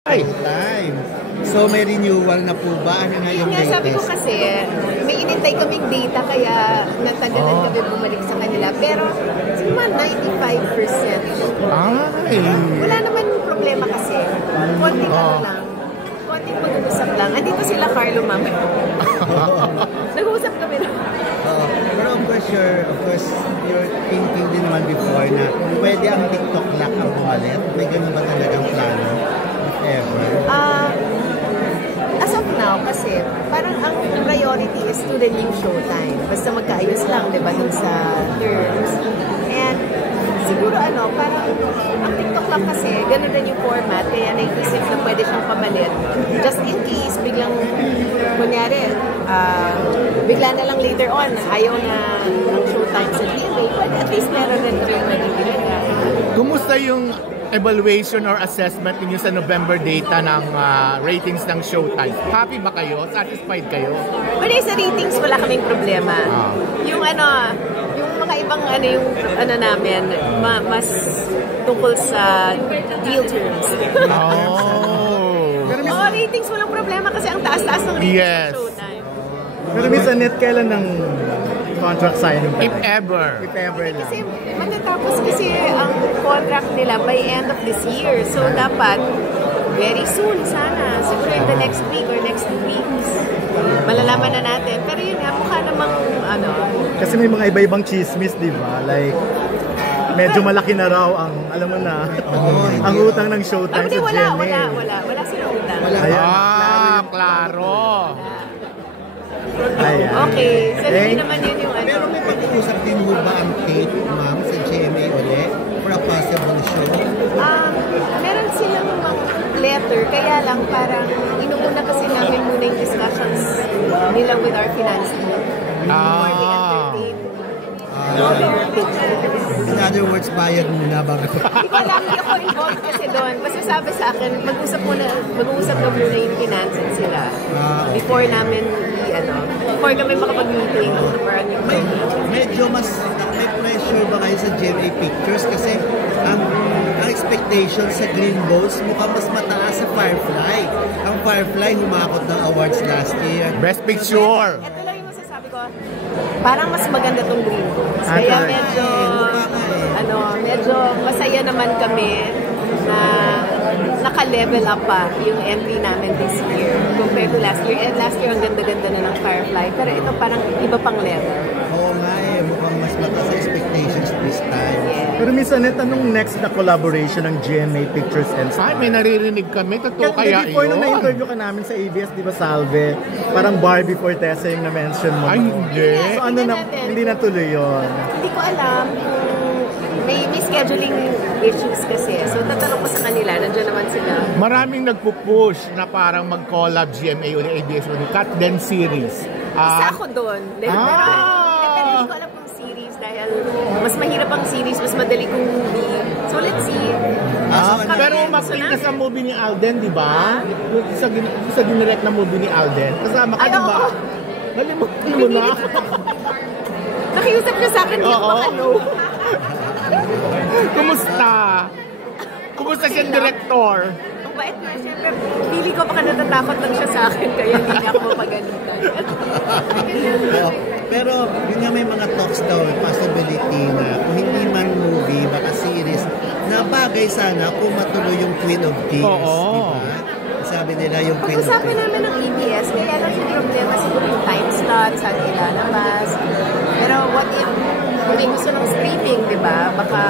Time. So may renewal na po ba? Ano na yung latest? Sabi ko kasi, may inintay kaming data kaya natagalan kami bumalik sa kanila. Pero siguro 95%. Ay. Wala naman problema kasi. Konti lang. Konting mag-uusap lang. Andito sila Carlo, ma'am. Nag-uusap kami na. Pero of course, you're thinking din naman before na pwede ang TikTok lock ang wallet. May ganun ba talagang plano? Ever? As of now, kasi parang ang priority is to the new showtime. Basta magkaayos lang, di ba, dun sa terms. And siguro parang ang TikTok lang kasi, ganun din yung format, kaya naisip na pwede siyang pamalit. Just in case, biglang, kunyari, bigla na lang later on, ayaw na ang showtime sa GMA, but at least meron rin kami magiging. Kumusta yung evaluation or assessment niyo sa November data ng ratings ng Showtime? Happy ba kayo? Satisfied kayo? Well, sa ratings, wala kaming problema. Yung yung mga ibang namin, mas tungkol sa deal terms. Pero ratings, walang problema kasi ang taas-taas ng ratings ng Showtime. Pero Miss Annette, kailan ng contract signing? If ever. If ever lang. Kasi matatapos kasi ang contract nila by end of this year. So dapat very soon sana. Siguro in the next week or next 2 weeks. Malalaman na natin. Pero yun nga, mukha namang Kasi may mga iba-ibang chismis, di ba? Like, medyo malaki na raw ang, alam mo na, ang utang ng Showtime sa GMA. Wala silang utang. Klaro. Okay, so hindi naman yun yung Pero may pag-uusap din mo ba ang Kate, ma'am, sa GMA ulit for a possible show? Meron silang mga letter, kaya lang parang inuuna kasi namin muna yung discussions nila with our finance team before they entertain. In other words, bayad muna bago. Hindi ako involved kasi doon. Basta sabi sa akin, mag-uusap na muna yung finances sila. Before namin, before kami makapag-meeting. Medyo mas may pressure ba kayo sa GMA Pictures? Kasi ang expectation sa Green Balls mukhang mas mataas sa Firefly. Ang Firefly humakot ng awards last year. Best Picture. Ito lang yung masasabi ko. Parang mas maganda tong Green Balls. Kaya medyo masaya naman kami na naka-level up pa yung entry namin this year compared to last year. And last year, ang ganda-ganda na ng Firefly. Pero ito parang iba pang level. Oo nga mukhang mas mataas sa expectations this time. Yeah. Pero Miss Annette, anong next na collaboration ng GMA Pictures and Star? May naririnig kami. Totoo kaya before yun? nung na-interview ka namin sa ABS, di ba, Salve? Parang Barbie for Tessa yung na-mention mo. Ay, hindi. So hindi natuloy yun? Hindi ko alam kung may scheduling issues kasi. So, tatanong ko sa kanila, nandiyan naman sila. Maraming nagpupush na parang mag-collab GMA o ABS o Cut Then Series. Isa ako doon. Pero hindi ko alam kung series dahil mas mahirap ang series, mas madali kong movie. So, let's see. Pero makita sa movie ni Alden, di ba? Sa dinirect na movie ni Alden. Kasama ka, di ba? Nalimutin mo na. Nakiusap niya sa akin, hindi ako makano. Kumusta? Kumusta siyang director? Ang bait nga, syempre, pili ko baka natatakot lang siya sa akin, kaya hindi niya ako mapagalitan. Pero yun nga, may mga talks daw, possibility na kung hindi man movie, baka series, na bagay sana kung matuloy yung Queen of Kings. Diba? Sabi nila yung Queen of Kings. Pag-usapan namin ng EBS, kaya lang yung problema siguro yung time slot, saan ilalabas. Pero what if may gusto ng streaming, di ba? Baka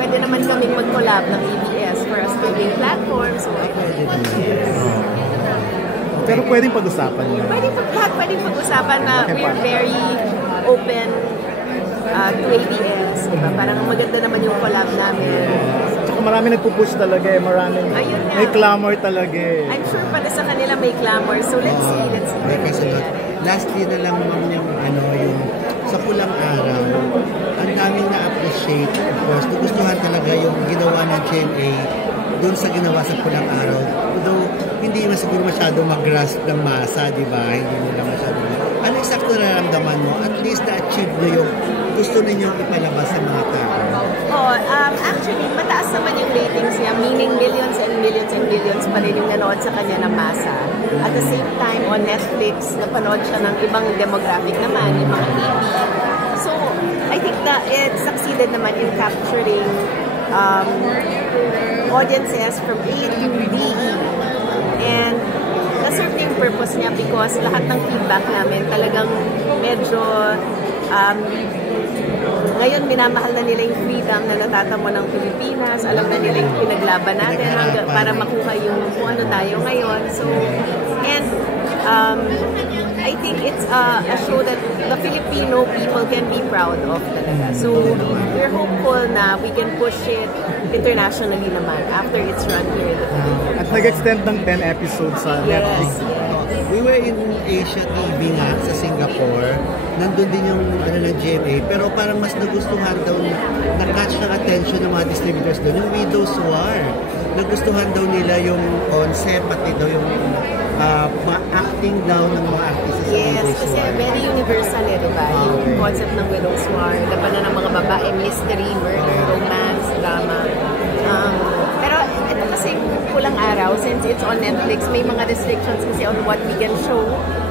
pwede naman kaming mag-collab ng EBS for a streaming platform. So, Pero pwedeng pag-usapan yun. Pwedeng pag-usapan na we're very open to ABS. Diba? Parang maganda naman yung collab namin. Tsaka marami nagpupush talaga may clamor talaga I'm sure pati sa kanila may clamor. So let's see. Lastly na lang yung sa Pulang Araw, ang daming na-appreciate. Of course, gustuhan talaga yung ginawa ng GMA doon sa ginawa sa Pulang Araw. Although, hindi siguro masyado mag-grasp ng masa, di ba? Hindi nila masyado. Ano eksakto nararamdaman mo? At least na-achieve nyo yung gusto ninyong ipalabas sa mga tao. Oh, actually, mataas naman yung ratings niya, meaning millions and millions and millions pa rin yung nanood sa kanya na masa. At the same time, on Netflix, napanood siya ng ibang demographic naman, yung mga baby. So, I think that it succeeded naman in capturing audiences from A to D. And na-serve yung purpose niya because lahat ng feedback namin talagang medyo ngayon minamahal na nila yung freedom na natatamo ng Pilipinas. Alam na nila yung pinaglaban natin para makuha yung kung ano tayo ngayon. So, and I think it's a show that the Filipino people can be proud of talaga. So, we're hopeful na we can push it internationally naman after it's run here in the Philippines. At nag-extend ng 10 episodes sa Netflix. We were in Asia TV nga sa Singapore. Nandun din yung ng GMA. Pero parang mas nagustuhan daw, na-catch ng attention ng mga distributors doon, yung Widow's War. Nagustuhan daw nila yung concept, pati daw yung mga acting daw ng mga artists sa Yes, Widow's kasi War. very universal diba? Yung concept ng Widow's War, labanan ng mga babae, mystery, murder, romance, drama. Pero ito kasi kulang araw, since it's on Netflix, may mga restrictions kasi on what we can show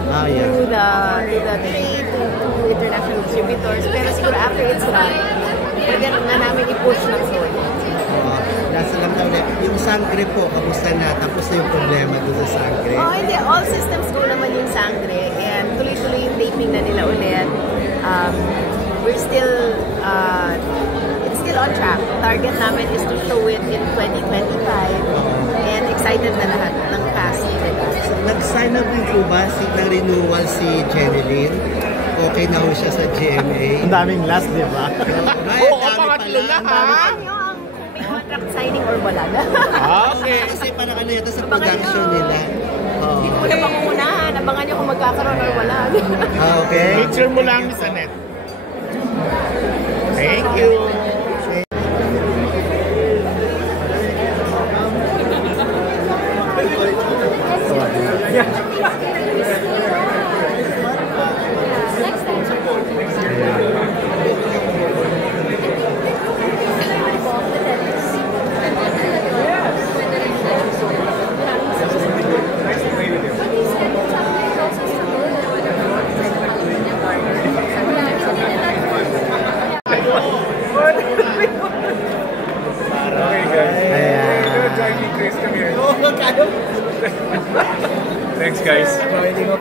to the trade, to international distributors. Pero siguro after it's run, pwede na namin i-push ng soul. Nasa lang daw ulit. Yung Sangre po, kamusta na? Tapos na yung problema doon sa Sangre. Oh, hindi. All systems go naman yung Sangre. And tuloy-tuloy yung taping na nila ulit. We're still, it's still on track. Target namin is to show it in 2025. And excited na lahat ng cast nila. Nag-sign up din po ba ng renewal si Jeneline? Okay na ho siya sa GMA. Ang daming last, di ba? Oo, pangatlo na ha? Ano ang kung may contract signing or wala na? Okay. Kasi parang ano yata sa production nila. Hindi ko na pangungunahan. Abangan niyo kung magkakaroon or wala. Okay. Picture mo lang, Miss Annette. Thank you. Thanks, guys.